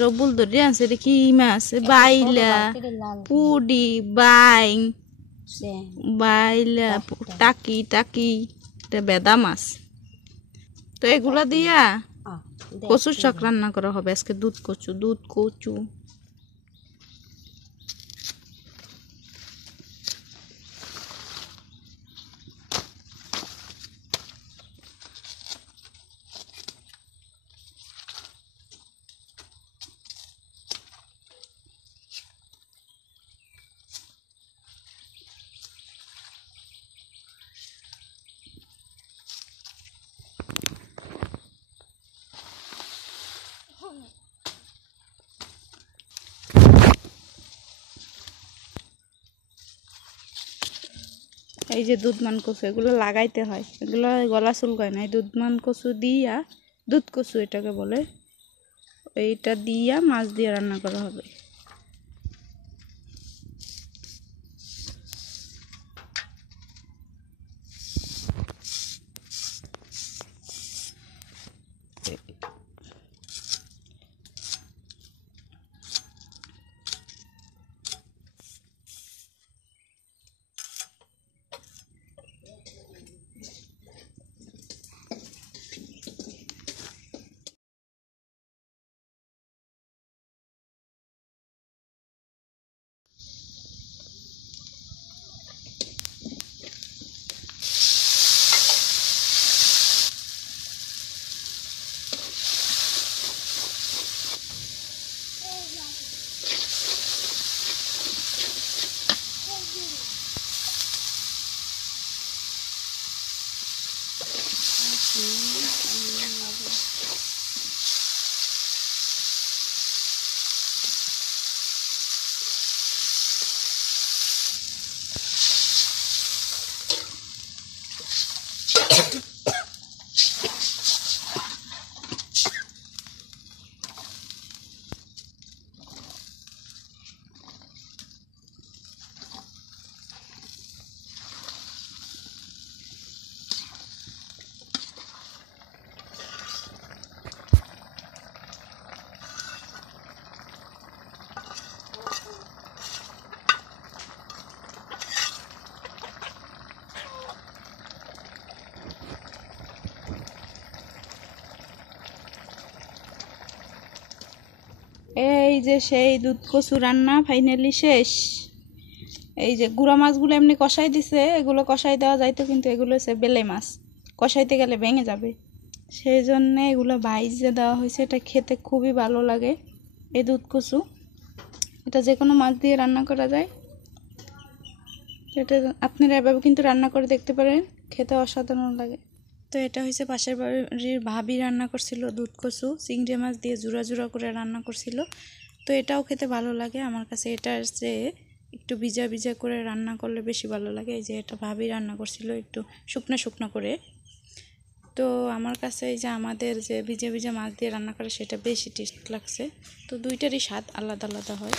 রবুল ধরে আছে এটা কি মাছ বাইলা পুডি বাইং বাইলা টাকি টাকি এটা বেদা মাছ। তো এগুলা দিয়া কচুর শাক রান্না করা হবে আজকে। দুধ কচু এই যে দুধমান কচু এগুলো লাগাইতে হয়, এগুলো গলা চুলকায় না। এই দুধমান কচু দিয়া, দুধ কচু এটাকে বলে, এইটা দিয়া মাছ দিয়ে রান্না করা হবে। এই যে সেই দুধ কচু রান্না ফাইনালি শেষ। এই যে গুঁড়া মাছগুলো এমনি কষাই দিছে, এগুলো কষাই দেওয়া যাইতো, কিন্তু এগুলো হচ্ছে বেলে মাছ, কষাইতে গেলে ভেঙে যাবে, সেই জন্যে এগুলো ভাইজে দেওয়া হয়েছে। এটা খেতে খুবই ভালো লাগে এই দুধ কচু। এটা যে কোনো মাছ দিয়ে রান্না করা যায়। এটা আপনারা এভাবে কিন্তু রান্না করে দেখতে পারেন, খেতে অসাধারণ লাগে। তো এটা হচ্ছে পাশের বাড়ির ভাবি রান্না করছিল দুধ কচু, চিংড়ি মাছ দিয়ে জোড়া জোড়া করে রান্না করছিল। তো এটাও খেতে ভালো লাগে আমার কাছে। এটার যে একটু ভিজা ভিজা করে রান্না করলে বেশি ভালো লাগে। এই যে এটা ভাবি রান্না করছিল একটু শুকনো শুকনো করে। তো আমার কাছে এই যে আমাদের যে ভিজা ভিজা মাছ দিয়ে রান্না করে সেটা বেশি টেস্ট লাগছে। তো দুইটারই স্বাদ আলাদা আলাদা হয়।